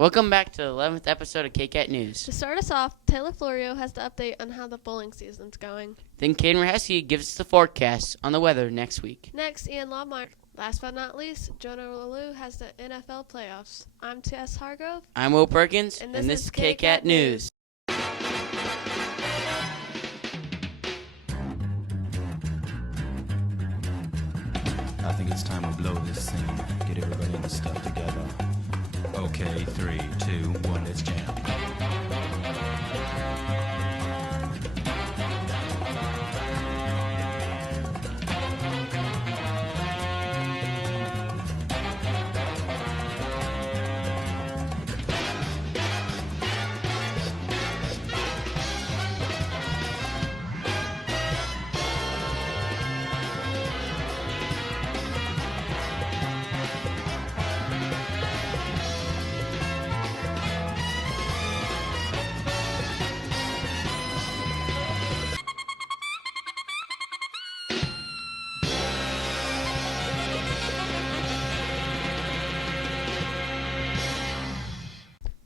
Welcome back to the 11th episode of KCAT News. To start us off, Taylor Florio has the update on how the bowling season's going. Then Caden Raheski gives us the forecast on the weather next week. Next, Ian Lawmark. Last but not least, Jonah Lalou has the NFL playoffs. I'm Tess Hargrove. I'm Will Perkins, And and this this is is KCAT News. I think it's time we blow this scene. Get everybody in the stuff together. Okay, 3, 2, 1, let's jam.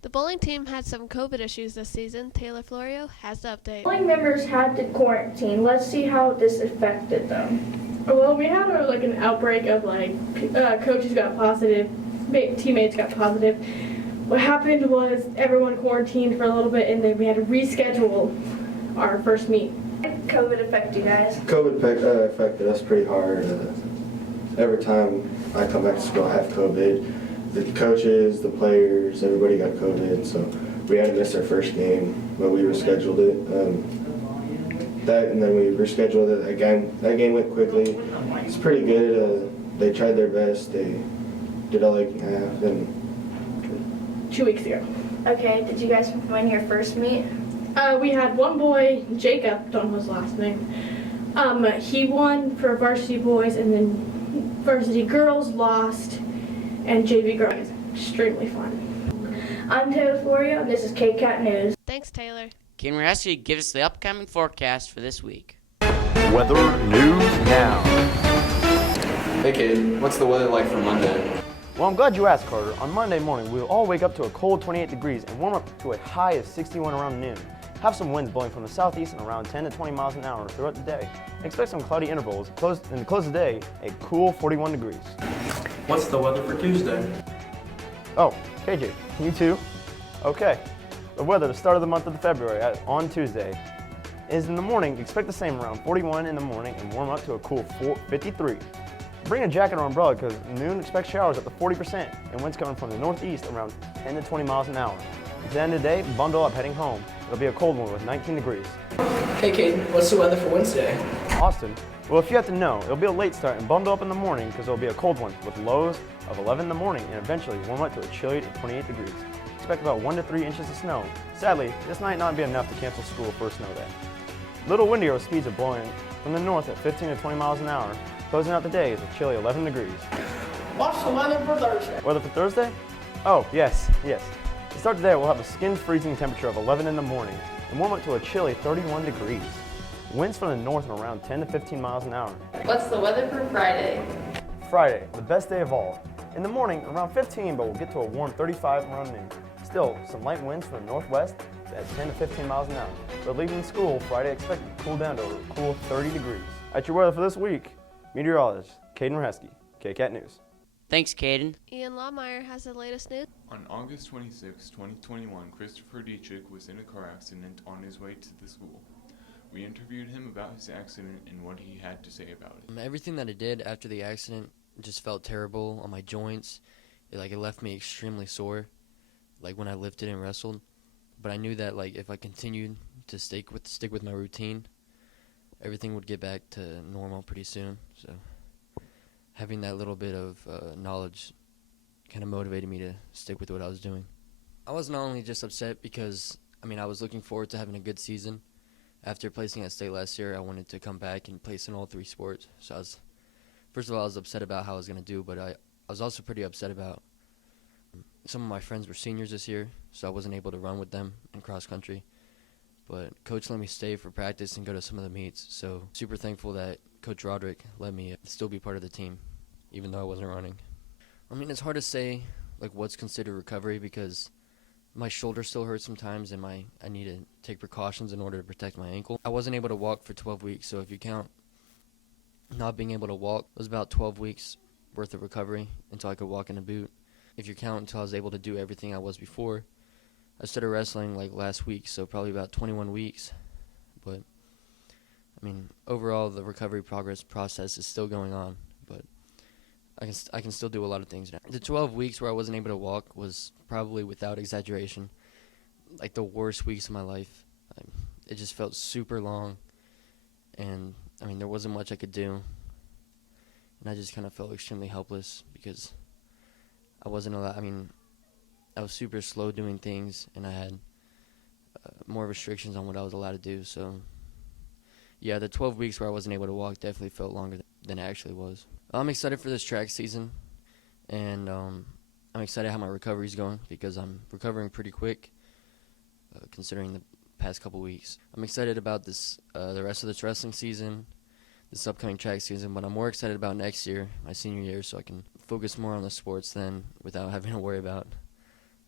The bowling team had some COVID issues this season. Taylor Florio has the update. Bowling members had to quarantine. Let's see how this affected them. Well, we had an outbreak of coaches got positive, teammates got positive. What happened was everyone quarantined for a little bit, and then we had to reschedule our first meet. How did COVID affect you guys? COVID affected us pretty hard. Every time I come back to school, I have COVID. The coaches, the players, everybody got COVID, so we had to miss our first game, but we rescheduled it. And then we rescheduled it again. That game went quickly. It's pretty good. They tried their best. They did all they can have. And 2 weeks ago. Okay, did you guys win your first meet? We had one boy, Jacob, don't know his last name. He won for varsity boys, and then varsity girls lost, and JV girls. Extremely fun. I'm Taylor Florio, and this is KCAT News. Thanks, Taylor. Caden Raheski gives us the upcoming forecast for this week. Weather news now. Hey kid, what's the weather like for Monday? Well, I'm glad you asked, Carter. On Monday morning, we'll all wake up to a cold 28 degrees and warm up to a high of 61 around noon. Have some winds blowing from the southeast and around 10 to 20 miles an hour throughout the day. Expect some cloudy intervals, and to close the day, a cool 41 degrees. What's the weather for Tuesday? Oh, KJ, you too? Okay. The weather, the start of the month of February on Tuesday, is in the morning, expect the same around 41 in the morning and warm up to a cool 53. Bring a jacket or umbrella because noon expect showers up to 40% and winds coming from the northeast around 10 to 20 miles an hour. At the end of the day, bundle up heading home. It'll be a cold one with 19 degrees. Hey kid, what's the weather for Wednesday? Austin, well if you have to know, it'll be a late start and bundle up in the morning because it'll be a cold one with lows of 11 in the morning and eventually warm up to a chilly 28 degrees. Expect about 1 to 3 inches of snow. Sadly, this might not be enough to cancel school for a snow day. Little windier with speeds of blowing from the north at 15 to 20 miles an hour. Closing out the day is a chilly 11 degrees. What's the weather for Thursday? Weather for Thursday? Oh, yes. To start today, we'll have a skin freezing temperature of 11 in the morning and warm up to a chilly 31 degrees. Winds from the north and around 10 to 15 miles an hour. What's the weather for Friday? Friday, the best day of all. In the morning, around 15, but we'll get to a warm 35 around noon. Still, some light winds from the northwest at 10 to 15 miles an hour. But leaving school, Friday expected to cool down to a cool 30 degrees. At your weather for this week, meteorologist Caden Raheski, KCAT News. Thanks, Caden. Ian Lawmeyer has the latest news. On August 26, 2021, Christopher Dietrich was in a car accident on his way to the school. We interviewed him about his accident and what he had to say about it. Everything that I did after the accident just felt terrible on my joints. It left me extremely sore, when I lifted and wrestled. But I knew that if I continued to stick with my routine, everything would get back to normal pretty soon. So having that little bit of knowledge kind of motivated me to stick with what I was doing. I was not only just upset because, I was looking forward to having a good season. After placing at state last year, I wanted to come back and place in all 3 sports. So first of all, I was upset about how I was going to do, but I was also pretty upset about some of my friends were seniors this year, so I wasn't able to run with them in cross country. But Coach let me stay for practice and go to some of the meets, so super thankful that Coach Roderick let me still be part of the team, even though I wasn't running. It's hard to say what's considered recovery because my shoulder still hurts sometimes, and I need to take precautions in order to protect my ankle. I wasn't able to walk for 12 weeks, so if you count not being able to walk, it was about 12 weeks worth of recovery until I could walk in a boot. If you count until I was able to do everything I was before, I started wrestling like last week, so probably about 21 weeks. But I mean, overall, the recovery process is still going on, but I can still do a lot of things now. The 12 weeks where I wasn't able to walk was probably, without exaggeration, like the worst weeks of my life. It just felt super long, and I mean, there wasn't much I could do, and I just kind of felt extremely helpless because I wasn't allowed. I mean, I was super slow doing things, and I had more restrictions on what I was allowed to do. So, yeah, the 12 weeks where I wasn't able to walk definitely felt longer than it actually was. I'm excited for this track season, and I'm excited how my recovery's going because I'm recovering pretty quick, considering the past couple weeks. I'm excited about this, the rest of this wrestling season, this upcoming track season, but I'm more excited about next year, my senior year, so I can focus more on the sports then without having to worry about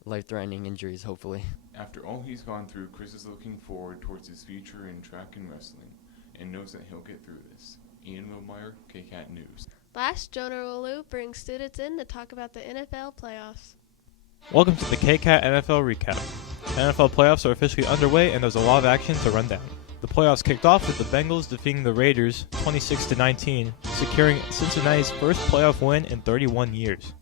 life-threatening injuries, hopefully. After all he's gone through, Chris is looking forward towards his future in track and wrestling and knows that he'll get through this. Ian Wilmeyer, KCAT News. Last, Jonah Lalu brings students in to talk about the NFL playoffs. Welcome to the KCAT NFL Recap. The NFL playoffs are officially underway, and there's a lot of action to run down. The playoffs kicked off with the Bengals defeating the Raiders 26-19, securing Cincinnati's first playoff win in 31 years.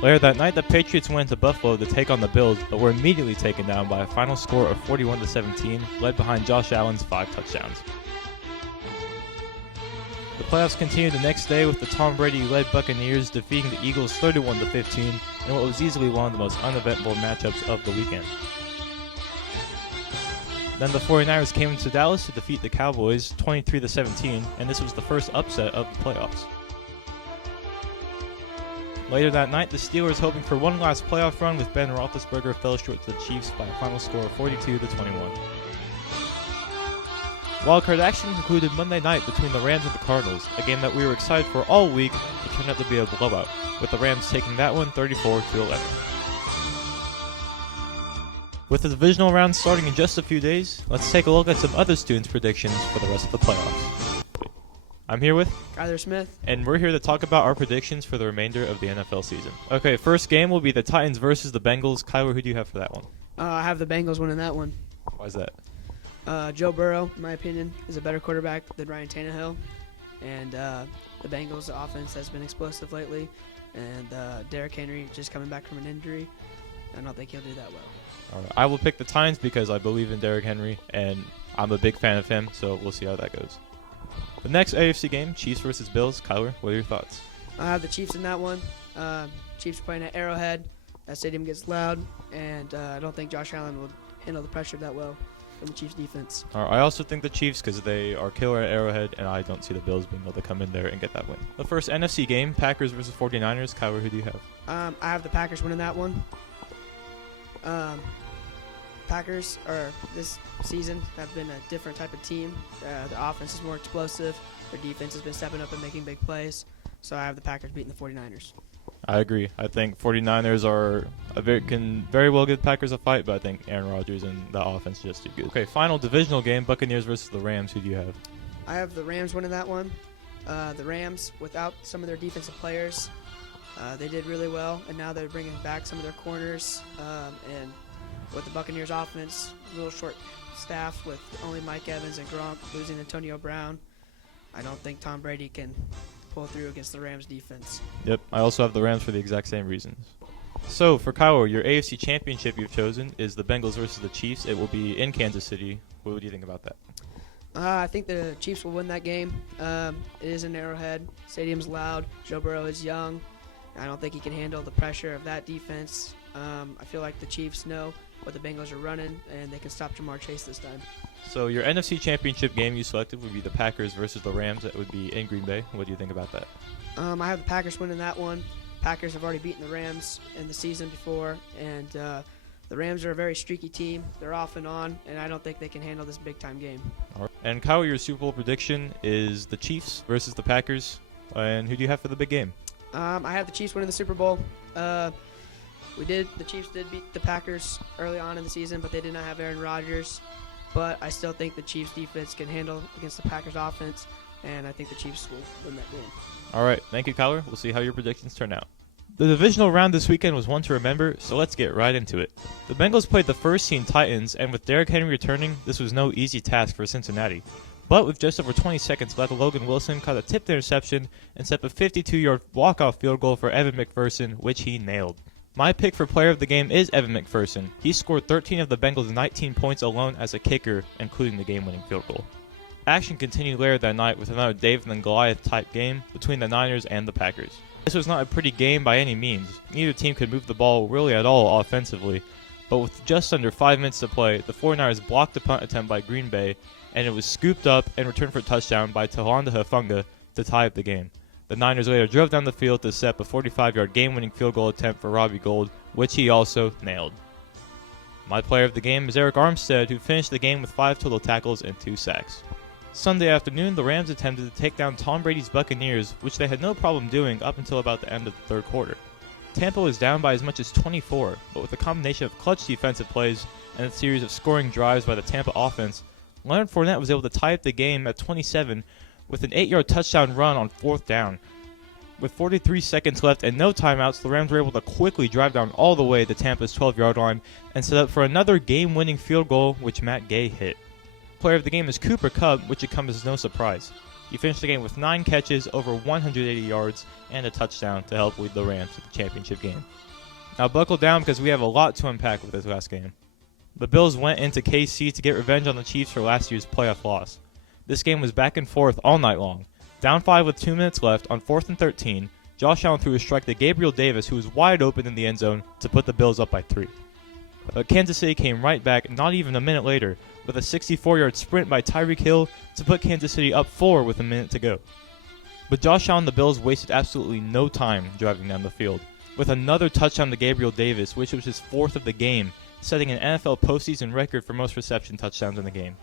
Later that night, the Patriots went to Buffalo to take on the Bills, but were immediately taken down by a final score of 41-17, led behind Josh Allen's 5 touchdowns. The playoffs continued the next day with the Tom Brady-led Buccaneers defeating the Eagles 31-15 in what was easily one of the most uneventful matchups of the weekend. Then the 49ers came into Dallas to defeat the Cowboys 23-17, and this was the first upset of the playoffs. Later that night, the Steelers, hoping for one last playoff run with Ben Roethlisberger, fell short to the Chiefs by a final score of 42-21. Wildcard action concluded Monday night between the Rams and the Cardinals, a game that we were excited for all week, but turned out to be a blowout, with the Rams taking that one 34-11. With the divisional round starting in just a few days, let's take a look at some other students' predictions for the rest of the playoffs. I'm here with Kyler Smith, and we're here to talk about our predictions for the remainder of the NFL season. Okay, first game will be the Titans versus the Bengals. Kyler, who do you have for that one? I have the Bengals winning that one. Why is that? Joe Burrow, in my opinion, is a better quarterback than Ryan Tannehill, and the Bengals' offense has been explosive lately, and Derrick Henry just coming back from an injury. I don't think he'll do that well. All right. I will pick the Titans because I believe in Derrick Henry, and I'm a big fan of him, so we'll see how that goes. The next AFC game, Chiefs versus Bills. Kyler, what are your thoughts? I have the Chiefs in that one. Chiefs playing at Arrowhead. That stadium gets loud, and I don't think Josh Allen will handle the pressure that well from the Chiefs' defense. All right, I also think the Chiefs because they are killer at Arrowhead, and I don't see the Bills being able to come in there and get that win. The first NFC game, Packers versus 49ers. Kyler, who do you have? I have the Packers winning that one. Packers this season have been a different type of team. The offense is more explosive. Their defense has been stepping up and making big plays. So I have the Packers beating the 49ers. I agree. I think 49ers can very well give Packers a fight, but I think Aaron Rodgers and the offense just too good. Okay, final divisional game, Buccaneers versus the Rams. Who do you have? I have the Rams winning that one. The Rams, without some of their defensive players, they did really well, and now they're bringing back some of their corners. And with the Buccaneers offense, a little short staff with only Mike Evans and Gronk losing Antonio Brown, I don't think Tom Brady can pull through against the Rams defense. Yep, I also have the Rams for the exact same reasons. So for Kyle, your AFC championship you've chosen is the Bengals versus the Chiefs. It will be in Kansas City. What do you think about that? I think the Chiefs will win that game. It is in Arrowhead. Stadium's loud. Joe Burrow is young. I don't think he can handle the pressure of that defense. I feel like the Chiefs know what the Bengals are running, and they can stop Jamar Chase this time. So your NFC championship game you selected would be the Packers versus the Rams. That would be in Green Bay. What do you think about that? I have the Packers winning that one. Packers have already beaten the Rams in the season before, and the Rams are a very streaky team. They're off and on, and I don't think they can handle this big-time game. All right. And Kyle, your Super Bowl prediction is the Chiefs versus the Packers. And who do you have for the big game? I have the Chiefs winning the Super Bowl. The Chiefs did beat the Packers early on in the season, but they did not have Aaron Rodgers. But I still think the Chiefs defense can handle against the Packers offense, and I think the Chiefs will win that game. All right, thank you, Kyler. We'll see how your predictions turn out. The divisional round this weekend was one to remember, so let's get right into it. The Bengals played the first-seed Titans, and with Derrick Henry returning, this was no easy task for Cincinnati. But with just over 20 seconds left, Logan Wilson caught a tipped interception and set up a 52-yard walk-off field goal for Evan McPherson, which he nailed. My pick for player of the game is Evan McPherson. He scored 13 of the Bengals' 19 points alone as a kicker, including the game-winning field goal. Action continued later that night with another David and Goliath type game between the Niners and the Packers. This was not a pretty game by any means. Neither team could move the ball really at all offensively, but with just under 5 minutes to play, the 49ers blocked the punt attempt by Green Bay, and it was scooped up and returned for a touchdown by Talanda Hufanga to tie up the game. The Niners later drove down the field to set up a 45-yard game-winning field goal attempt for Robbie Gould, which he also nailed. My player of the game is Eric Armstead, who finished the game with 5 total tackles and 2 sacks. Sunday afternoon, the Rams attempted to take down Tom Brady's Buccaneers, which they had no problem doing up until about the end of the third quarter. Tampa was down by as much as 24, but with a combination of clutch defensive plays and a series of scoring drives by the Tampa offense, Leonard Fournette was able to tie up the game at 27 with an 8-yard touchdown run on 4th down. With 43 seconds left and no timeouts, the Rams were able to quickly drive down all the way to Tampa's 12-yard line and set up for another game-winning field goal, which Matt Gay hit. Player of the game is Cooper Kupp, which should come as no surprise. He finished the game with 9 catches, over 180 yards, and a touchdown to help lead the Rams to the championship game. Now buckle down because we have a lot to unpack with this last game. The Bills went into KC to get revenge on the Chiefs for last year's playoff loss. This game was back and forth all night long. Down 5 with 2 minutes left on 4th and 13, Josh Allen threw a strike to Gabriel Davis, who was wide open in the end zone, to put the Bills up by 3. But Kansas City came right back not even a minute later with a 64-yard sprint by Tyreek Hill to put Kansas City up 4 with a minute to go. But Josh Allen and the Bills wasted absolutely no time driving down the field, with another touchdown to Gabriel Davis, which was his 4th of the game, setting an NFL postseason record for most reception touchdowns in the game.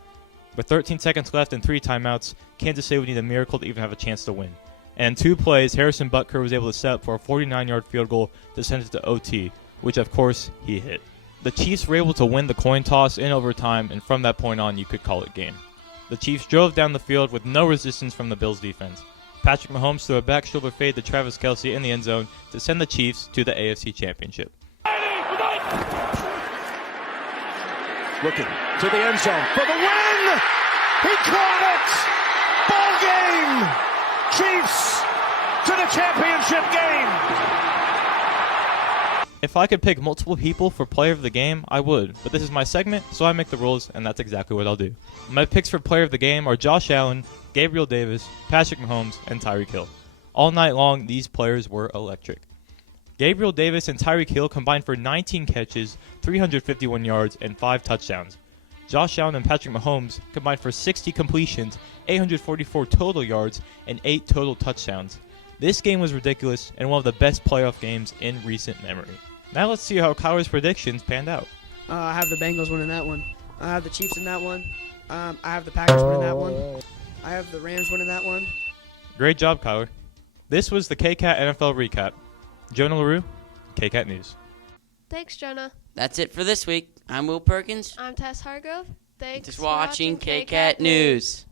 With 13 seconds left and 3 timeouts, Kansas City would need a miracle to even have a chance to win. And in 2 plays, Harrison Butker was able to set up for a 49-yard field goal to send it to OT, which of course he hit. The Chiefs were able to win the coin toss in overtime, and from that point on, you could call it game. The Chiefs drove down the field with no resistance from the Bills' defense. Patrick Mahomes threw a back shoulder fade to Travis Kelce in the end zone to send the Chiefs to the AFC Championship. Looking to the end zone for the win! He caught it! Ball game! Chiefs to the championship game! If I could pick multiple people for player of the game, I would, but this is my segment, so I make the rules, and that's exactly what I'll do. My picks for player of the game are Josh Allen, Gabriel Davis, Patrick Mahomes, and Tyreek Hill. All night long, these players were electric. Gabriel Davis and Tyreek Hill combined for 19 catches, 351 yards, and 5 touchdowns. Josh Allen and Patrick Mahomes combined for 60 completions, 844 total yards, and 8 total touchdowns. This game was ridiculous and one of the best playoff games in recent memory. Now let's see how Kyler's predictions panned out. I have the Bengals winning that one. I have the Chiefs in that one. I have the Packers winning that one. I have the Rams winning that one. Great job, Kyler. This was the KCAT NFL Recap. Jonah LaRue, KCAT News. Thanks, Jonah. That's it for this week. I'm Will Perkins. I'm Tess Hargrove. Thanks for watching KCAT News.